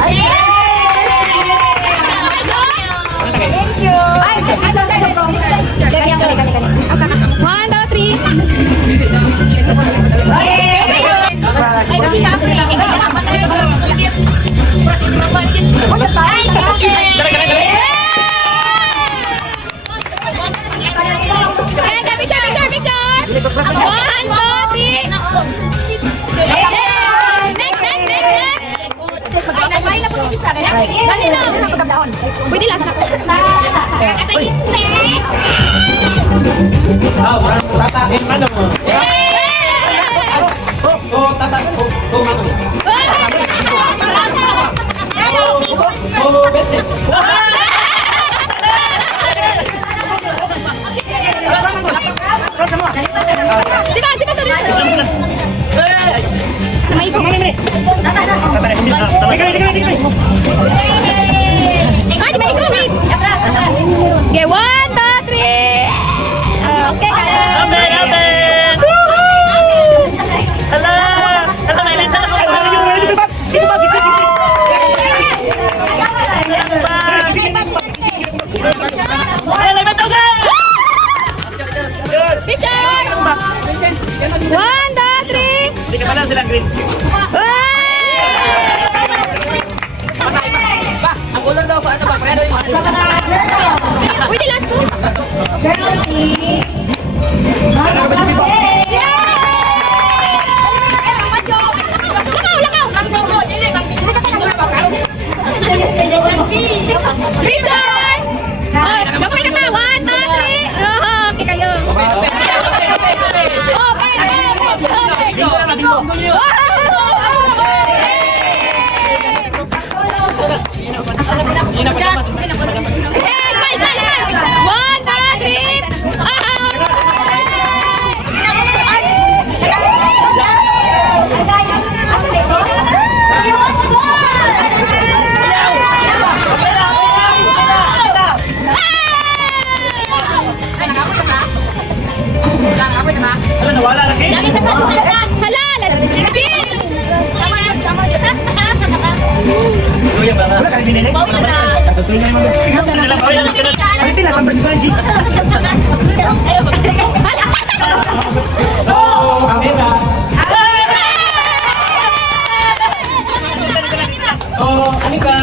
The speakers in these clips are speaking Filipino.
Thank you. One, two, three. One, two, three. Kanino? Pwede last na. Tatakin mano mo. Tatakin mano mo. Betsit. Sipa to dito. May ko. Ay, may ko. Wait. Okay, 1, 2, 3. Okay, kaya. Amen! Hala! Hala, may lisa ako! Sige ba? Gising! Ay, 11,000! Picture! 1, 2, 3. Hindi ka pala silang green. Ang ulang daw pa, ano ba? Kaya daw yung mga Uy, di last ko. Richard! Oh, gabay ka ta. 1, 2, 3. Okay kayo. Hala, nawala na kayo. Hala, let's spin! Kuya ba? Wala ka rin binili? Sa tuloy na yung mga. Ay, tinatambal ko ng Jesus. Kamera. Ano ba?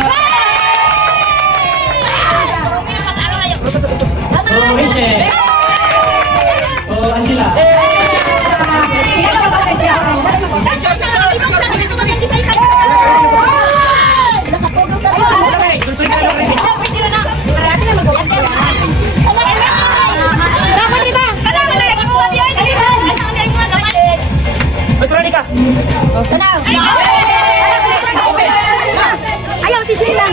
Rachel. Angela. Ayaw si Sheila.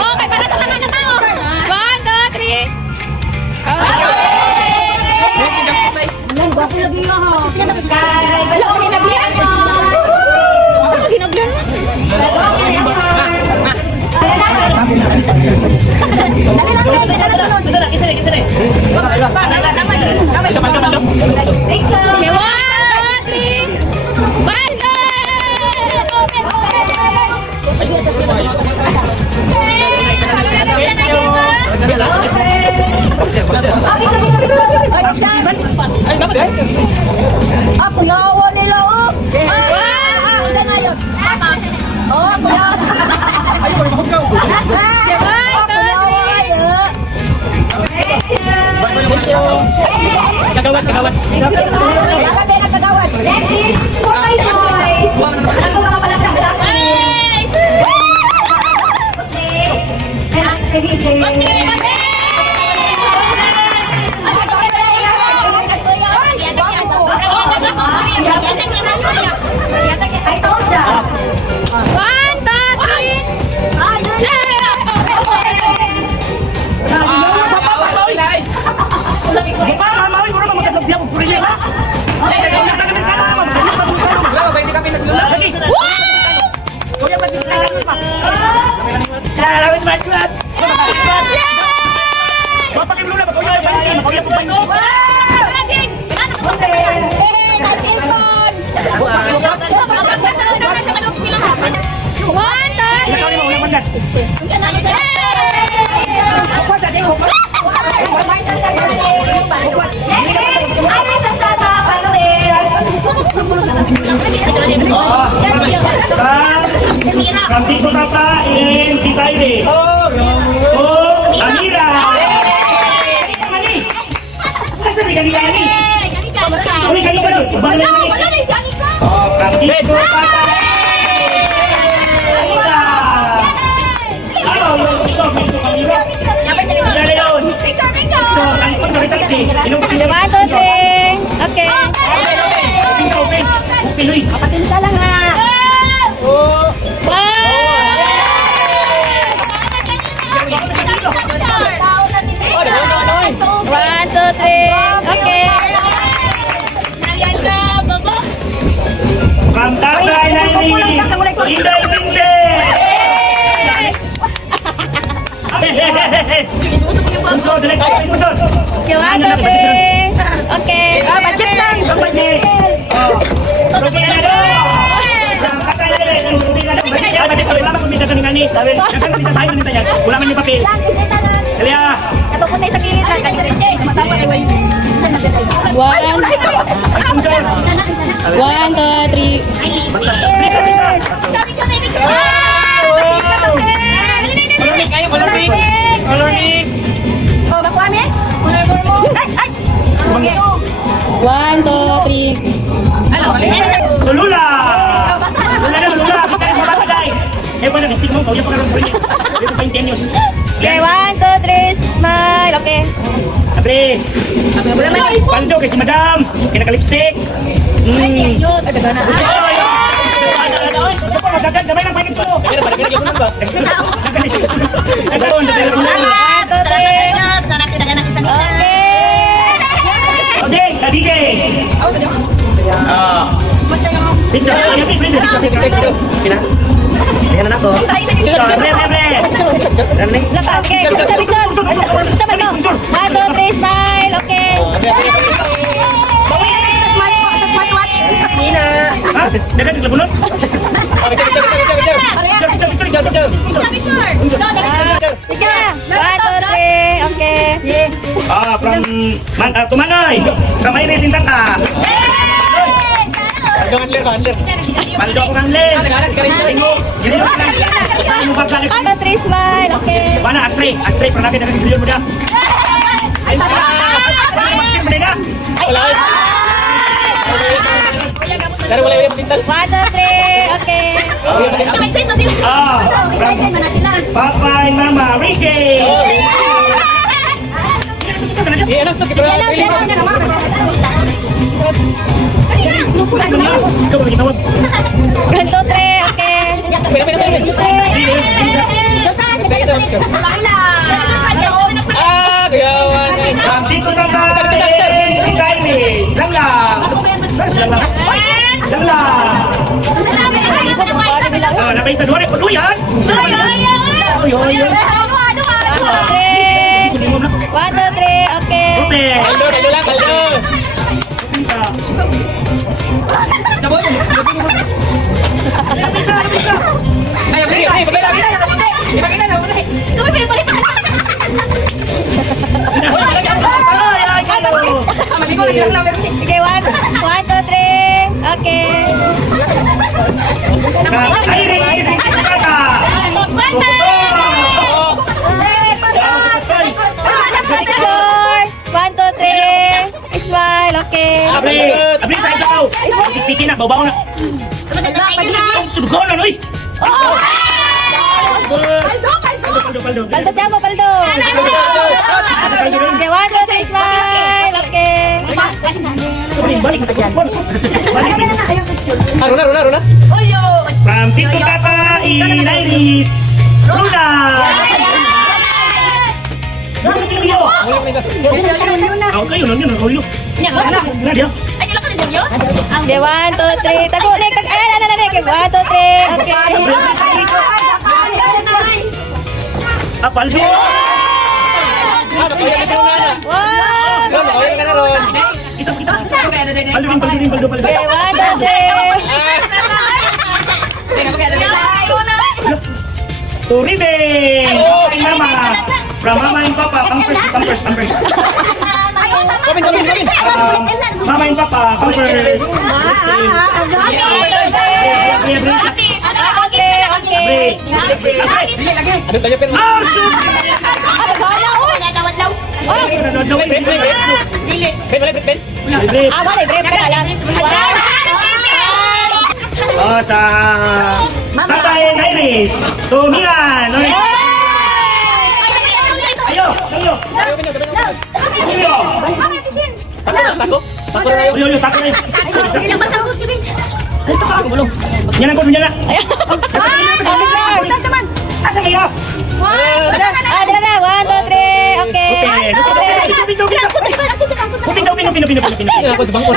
Okay, para sa mga tao. 1, 2, 3. Okay. Wala ko ginaglan. Wala ko ginaglan. Okay, 1, 2, 3. Baldo! Open, open. Ay, dapat eh. Ako yawa nila oh. Wow! Isa na yun. Tama. Oh, ako yawa. Ay, wala mahugaw. Okay, 1, 2, 3. Kagawad, kagawad. Kagabi na kagawad. Next is for my choice. Ako mga palakang lalaki. I told ya. 1, 2, 3. Kanti ko tata in Tita Iris. Oh, Amira. Mani. Asa ni kanila ni? Uli kanila ni. Bala ni. Oh, kanti ko tata. Amira. Ano yung ito dito kanila? Dali yun. So, ang sponsor ito ni. Inom sila. 1, 2, 3. Okay. Open. Piloy. Patinta lang ha. One, two, three. Okay. Kantata Iris. Inday Vincent. Sponsor, dali sa sponsor. Okay, 1, 2, 3. Okay. Budget lang. Budget. Wala man yung papel. Kaya, Napapunta sa kilid lang. Matama ni Way. 1, 2, 3. Coloring kayo, coloring. Coloring. Oh, makuha mi? Ay, ay. 1, 2, 3. Lula! Lula na, Lula! Kita sa bata guys! Eh, wala, nagsig mo, kaya pa karoon ko rin. Ito pa yung 10 news. Okay, 1, 2, 3. Smile. Okay. Abre! Paldo kay si Madam! Kaya naka-lipstick! Gusto ko, dagan, damay ng pangit ko! Kaya na, palagyan mo lang ba? Dagan isip! Dagan, dagan mo lang! 1, 2, 3. Okay. Okay, DJ! Picture! Picture! Ayan na ako. Picture! Lapa, okay. Picture, picture. Sabi mo. 1, 2, 3. Smile. Okay. Sa smartwatch. Nina. Ha? Dagan, naglabunod? Picture. Sige na. 1, 2, 3. Okay. From Tumanoy! From Iris in Tata! Hanggang Anler ba? Anler. Paldo ko ng len. Tingo. Yan yung lang. Paano mo babalik? 1, 2, 3, smile. Okay. Mana Astray? Astray, pernah kita dengan bilion muda. Ayo, maksim mereka. Wala. Dari wala yung pintal. 1, 2, 3. Okay. Naka-excite na sila. Excited na sila. Papa and Mama, Rishi. Iya, nas to kita. Ikaw ba gitawag? 1, 2, 3. Okay. Ah, gayawan. Dito na tayo. Kainis. Lang lang. Lang lang. Lang lang. Nabay sa duwan ay paduyan. Oy. 1, 2, 3. Okay. Ope. Kaldo lang, kaldo. Bisa. Ayo, balik. Ipakita na, balik. Kami pinapalitan. Ay, kayo. Maligo lagi lang meron. Okay, 1, 2, 3. Okay. Iris, Kata. Picture. 1, 2, 3. Smile. Okay. Abri sa ikaw. Si Piki na, babaw na. Sudugaw na, noy. Paldo. Paldo siya mo, paldo. Okay, 1, 2, 3. Smile. Okay. Balik. Runa. From Tito Kata in Iris. Runa. Ako kayo, yun. Yan, wala. Nga dia. Ay, kailan ka na seryo? Okay, 1, 2, 3. Tago, like, okay, 1, 2, 3. Okay. Paldo. Ah, kapag kasi una na. Wow. Ron, makawin ka na, Ron. Kita. Okay, ada dede. Paldo. Okay, 1, 2, 3. Teka, okay, ada dede. Turibe. Papa and Mama. From Mama and Papa. Come first. Kamin. Mama and Papa. Come first. Okay. Dili lagi. Ano tayo pero? Ah, shoot. Ben. Ah, wala, brave ka na lang. Oh, sa Tata and Iris. Tumihan. Ayo. Ayaw, gabi na. Ayo. Tako na kayo. Ayo, tako na. Yan ang niya na. Asa kayo? Ah, dala na. 1, 2, 3. Okay. Pino. Tingnan ako sa bangko.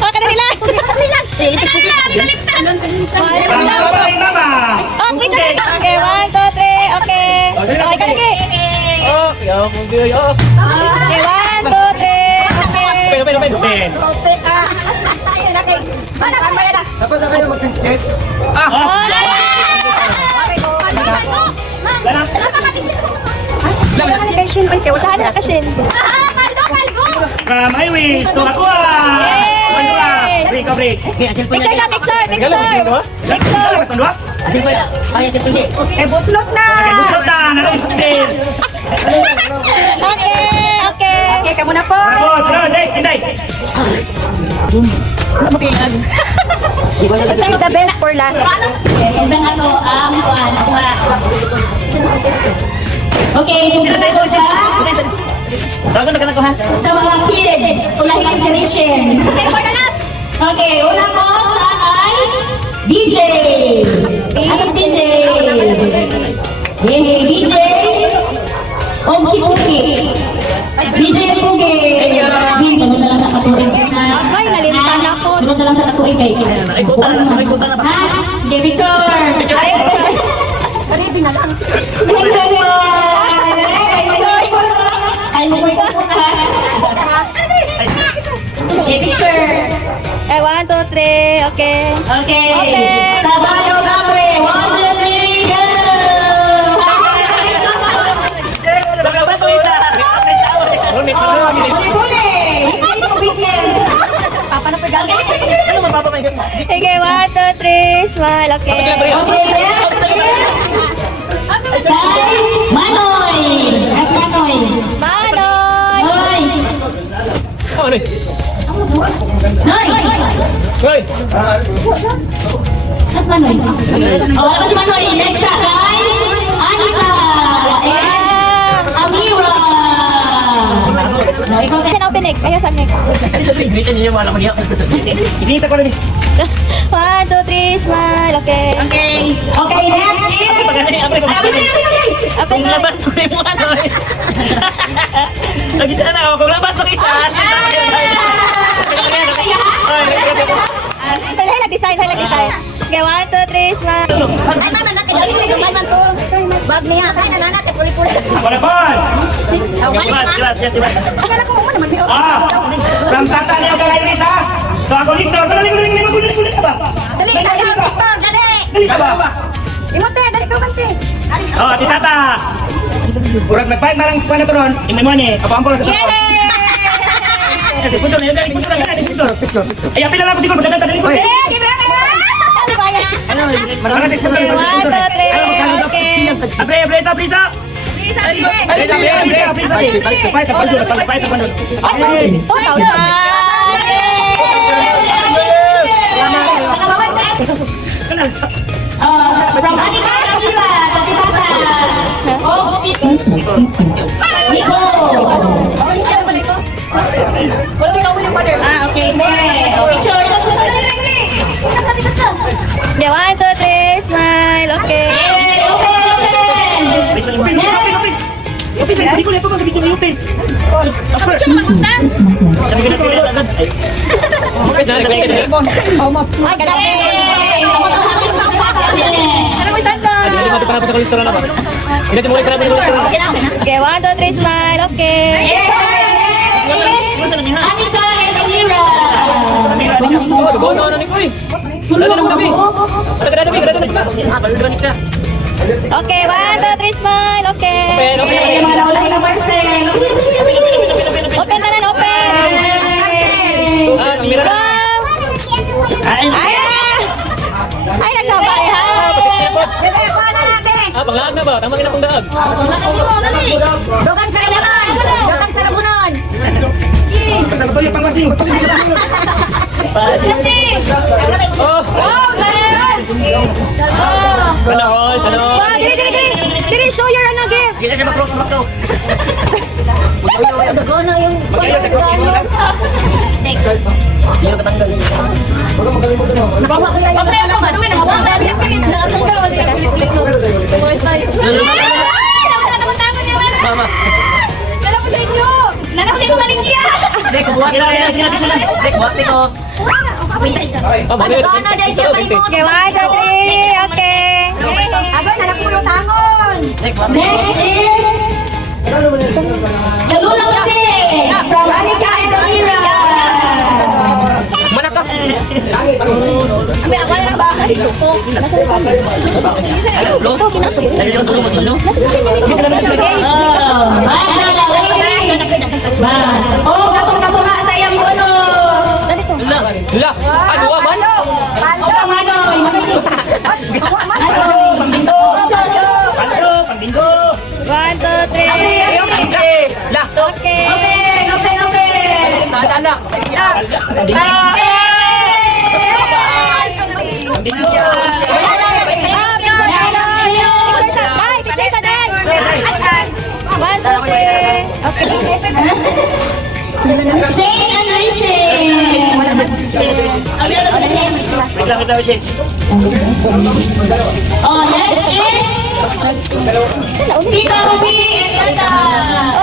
Oh, kanila. Papa and Mama. Oh, picture. Okay, 1, 2, 3. Okay. Okay, kanila. Oh, yaw mo biyo. Oh. Okay, 1, 2, 3. Okay. Ben. Saan na kashin? From Iris to Aqua. Break. Picture na, picture. Mas dua. Asin ko. Ay, asin ko di. Gusto na Pixel. Okay. Ako, sunod, next, Inday. Save the best for last. Yes, hanggang Okay, susunod po sa mga kids. Ulahin si Rishin. Okay, una po sa kay DJ. Asas DJ. Hey, DJ. Og si Pugi. DJ Pugi. Bin, sunod na lang sa katuig. Ay, nalimtan ako. Sunod na lang sa katuig kay. Ha? Sige, picture. Paribi na lang. Ay, mo ko po ka. Okay, picture. Okay, 1, 2, 3. Okay. Okay. Sa bayo gabre. 1, 2, 3, go! Ron, next. Sige, bule. Hindi ko bigyan. Papa na pegang. 3, smile. Okay. Okay, next is kay Manoy. As Manoy. Manoy. Noy. Ano eh? Noy. Hoy! As Manoy. Oh, as Manoy. Next kay Anika. And Amira. Ikaw din. Saan open egg? Ayun, saan egg? Greetin niyo wala ko niya. Isingit sa ko rin. 1, 2, 3, smile. Okay. Okay. Okay, next is... Open egg. Laban ko yung mga ano eh. Lagi sana ako. Kung laban ko isa. Highlight design. Okay, 1, 2, 3, smile. Ay, mama, nakidali ko man to. Bag niya, kaya na natin puli-puli. Balabon! Gracias. Akala ko mo naman. From Santa Leo Galay ha? So ako listo. Gulit ba? Dali, dali, sister, dali. Dali sa ba? Imote, dali ko man si. Oh, titata. Kurang nagpahit marang kuwan na to ron. Imay mo ni. Apa ampun sa to. Yes, sponsor na yun. Sponsor na yun. Sponsor. Ay, apil na lang ko siguro. Maganda dali ko. Marang sa sponsor. 1, 2, 3, okay. Abre, sa prisa. Ay, 2,000. From Anika Akila, Tatitata. Oh, si Nico. Okay, picture. Okay, 1, 2, 3, smile. Okay. Guys, nasa lagi kasi. Ay, kalapit. Hindi natin pa sa kolesterol na ba? Hindi natin muli pa sa kolesterol. Okay, 1, 2, 3, smile. Okay. Anika and Amira. Oh, dugo na ni ko eh. Wala na naman kami. Grado na. Okay, 1, 2, 3, smile. Okay. Okay, mga naulahin na Marcel. Open na lang, open. Ah, mira na. Ay, nagsabay ha. Bebe, kuha na natin. Ah, panglaag na ba? Tama na pang daag. Dogan sa rabunan. Dogan sa rabunan. Basta betul yung pangmasing. Kasi. Oh, sana all, sana all. Wow, diri, show your ano gift. Kita siya mag-cross back daw. Dogon na yung. Magkaya sa cross yung last. Sino katanggal? Bawa ko lang. Bawa ko lang. Bawa ko lang. Mama. Alam mo sa inyo. Nanaw sa inyo maligya. Dek, buhat na yan. Dek, buhat ko. Ah, bagay. Dogon na dahil siya palimot. Okay, 1, 2, 3. Okay. Agad, nanak mo yung tangon. Dek, buhat Next is Kalula kasi from Anika and Amira. Mana ka? Abi, ako na ba? Lo? Dali yung tulong mo tulong. Oh, katong nga sa iyang bonus. La, ano ba man? Oh, Manoy. Pambinggo. 1, 2, 3. Eh, la, Okay. Open. ala. Picture sa dad. 1, 2, 3. Okay. Shane and Rishin. Oh, next is Tita Ruby and Tata.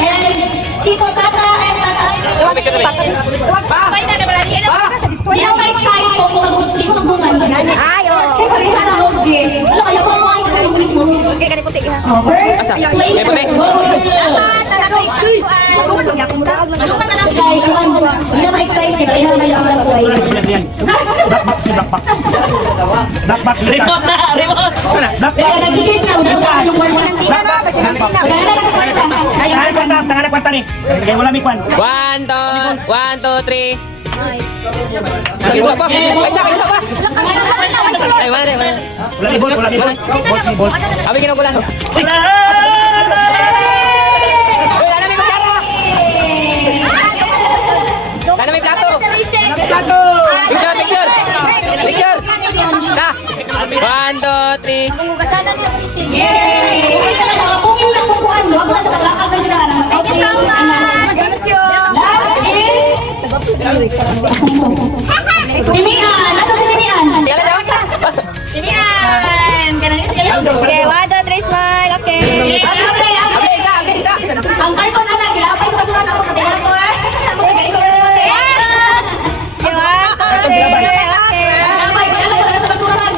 And Tito Tata and Tata. Hindi ako ma-excite po kung hindi ko magbungan. Ayo. Kaya palihan ang lobby. Wala kayo kung ano yung ulit mo. Okay, kani puti ha. Oh, first place puti. Kaya kung hindi na ma-excite, kaya palihan na yung mga buhay. Back. Remote na, remote. Kaya nag-chikis na, udah ka. Yung words. Sinantina na, kasi sinantina. Kaya na sa kwarta. Tangan kwanta ni. Kaya wala mi kwan. 1, 2, 3. Ay, iba pa. Ay, sa akin, isa pa. Ay, wala rin, wala. Wala ni ball, wala ni ball. Ball. Abi, kinukulan ko. Uy, wala may kutsara. Wala may plato. Plato. Picture, picture. Picture. Na. 1, 2, 3. Hugasan na niyo, Chrissy. Yay! Kung yung nakukuhan mo, wala siya kalakal na sila. Thank you. Last is... Mimian! Nasa si Mimian? Yala daw. Mimian! Okay, 1, 2, 3, smile. Okay. Okay. Abi, isa, abi, isa. Ang karton na nag-ilapay sa kasulat ako katingin ko eh. Ako kayo ko eh. Okay, 1, 2, 3. Okay. Ilapay, kilala ko na sa kasulat.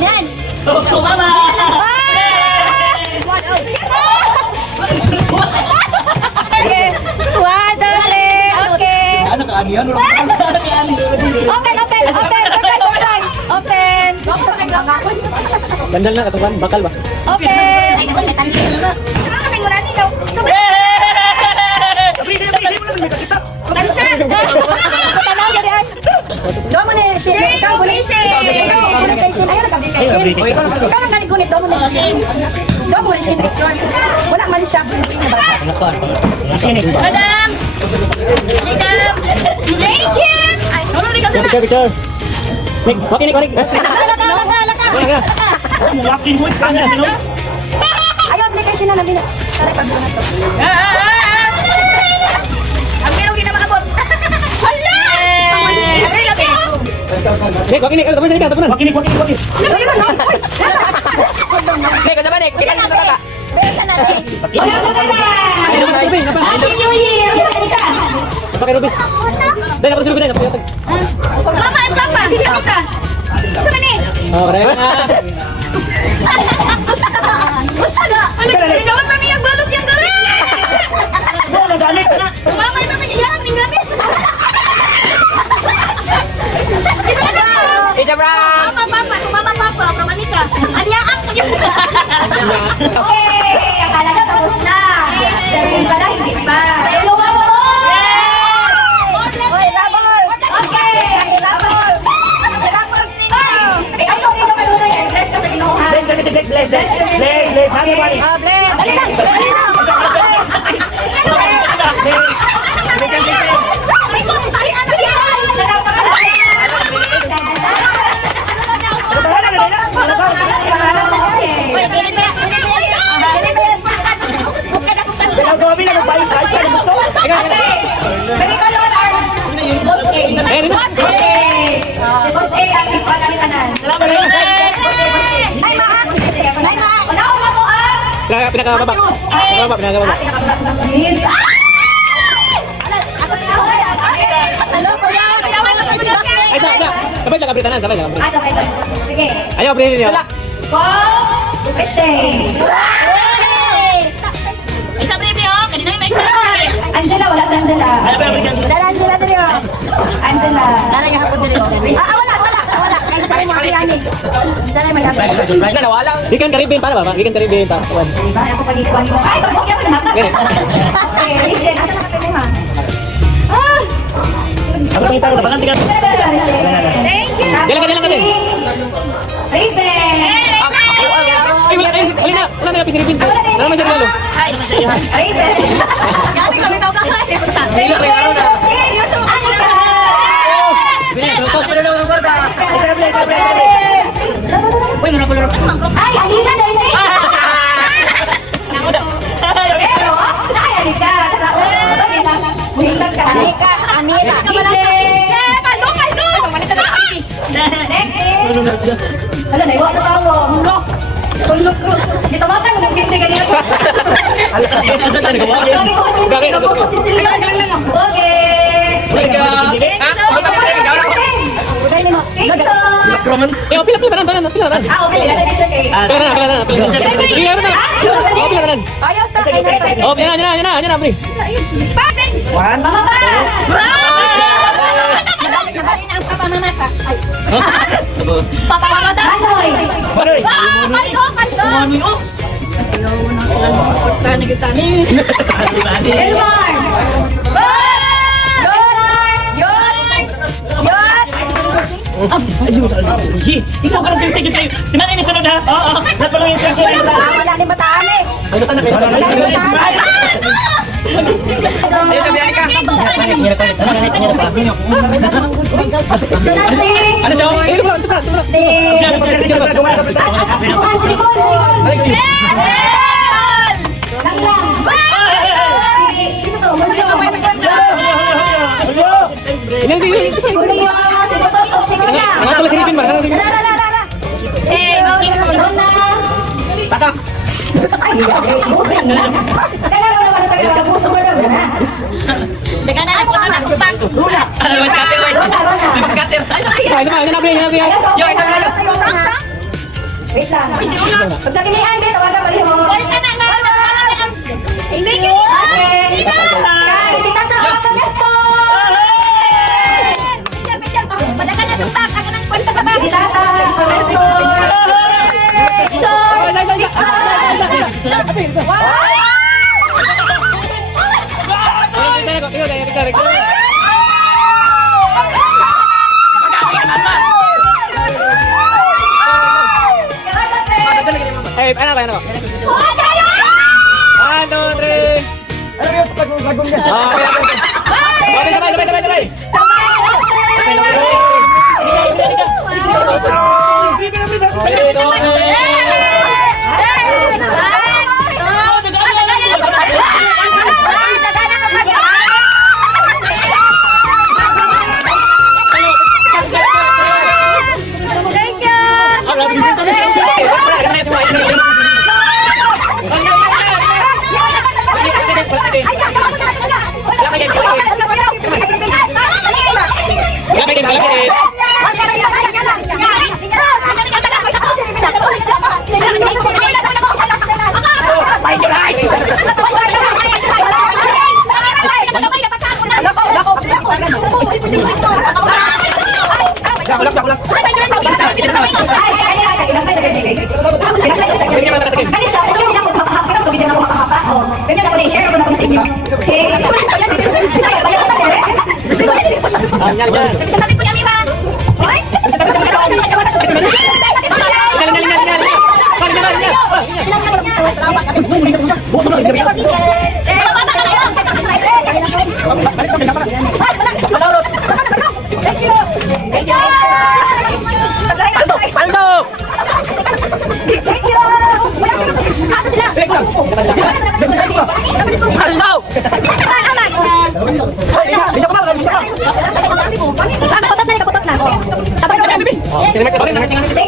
Yan. Oh, mama! Okay. 1, 2, 3. Okay. Ano ka, ano yan? Open, open, open. Surprise, surprise. Open. Bandal na, katawan, bakal ba? Open. Tanaw, garihan. Domination. Domination. Kaya nga gunit domination. Domination picture. Wala man siya. Madam! Madam! Thank you. Picture, picture. Nick, okay, Nick, okay. Laka! Walking wood. Kanya, sino? Ayaw, application na namin. Tara, pag-una to. Ang meron kita makabot. Hala! Nick, okay, Nick, tapos na, tapos na. Walking, walking, walking. Nek, kasama, Nek. Kita na kaka. Wala ko na! Ay, naman, Ruben, napa. Happy New Year! Saan ka? Napa kay Ruben. Dahil, napa si Ruben, napa yatag. Papa! Hindi ka! Saan ni? Oh, kaya na. Basta na! Gawin mami yung balot yan gawin! So, nasa Alex, na. Mama, ito na iyan! May gamit! Picture, Brown. Papa! Pramanika! Anyaan ko yung... Okay, akala na tapos na. Sabihin pala, hindi pa. Luwa mo! Hoy, labor! Okay, ang labor! Labor dito! Ay, kung dito kayo na yan, bless ka sa kinuha. Bless, bless, bless, bless, bless. Bless, bless. Mami, mami. Bless! Dali na! Dali na! Kailangan ko kami na magbayad tayo. Kaya gusto. Very color art. Boss A. Eh, Rina. Boss A. Si Boss A ang ikuha ng kanan. Salamat, Alex. Ay, maa! Ay, maa! Wala akong mabuhan! Pinakababa. Pinakababa, pinakababa. Pinakababa sa screen. Ako na ako. Ano ko yan? Ay, sabay lang kabritanan, sabay lang. Ah, sabay lang. Sige. Ayaw, pilihin niyo. Paul Pesce. Isa premyo! Kanina may extra! Angela, wala si Angela. Ano ba yung American? Dala Angela dali oh. Angela. Dala niya hapon dali. Wala. Ay, sabi mo ang yani. Dala may hapon. Na, nawala. Weekend Caribbean para ba? Weekend Caribbean para. Diba? Ako pag-ikuhan mo. Ay, pag-bukya mo na mata. Ganun. Okay, Rachel, asa na ka pwede ma? Ako sa itang tabangan, tingnan. Dala, Rachel. Thank you. Dala ka, dala ka din. Raven. Ay, wala, ay, alin na. Wala na lapis si Ruben. Wala naman siya regalo. Raven. Kasi kami daw ka. Raven. Seryoso mo. Anika. Uy, muna pala. Ay, Alina dahil na Pero, ay, Anika. Sorry na. Muhintag ka. Anika. Anira. DJ. Kaldo. Pamalitan na si Next is... Ano, naiwa na tao mo. Mundo. Tulog ko. Dito ba tayo mag-ginte ganyan ko? Gagay, ano to? Eh, pila tanan. Pila na. Sige, ano na. Oh, pila tanan. Ayaw sa akin. Oh, yan na, pre. Mamabas! Papamasa. Asoy! Baroy. Kaldo. Elmar! Ayun, sa ikaw ka lang tigil kayo. Tinanay ni sunod ha. Oo. Lahat pa lang yung pressure. Wala din bataan eh. Ayun, sana kayo. Wala din bataan. Ayun, sabihan ka. Sunod si... Ano siya? Si... Sukan si Nicole. Lang lang. Si... Isa to, Mulyo. Mulyo. Si Bototo. Si Gona. Si Gona. Ay, busing na. Tagal mo naman tagal. Busing mo naman na. Teka na, ako na nakupag. Ano, mas cutter, boy. Mas cutter. Yo, isang lalo. Wait lang. Pag sabi ni Andy, tawagan mo rin mo. Balik ka na nga. Thank you. Okay. Kaya, hindi tayo tawagan gusto. Madagan na tumpak. Ako nang kwenta sa bahay. Hindi tayo tawagan gusto. Eh, ano ba, ano? 1, 2, 3. Ano ba yung lagong niya? Sabay. Sige,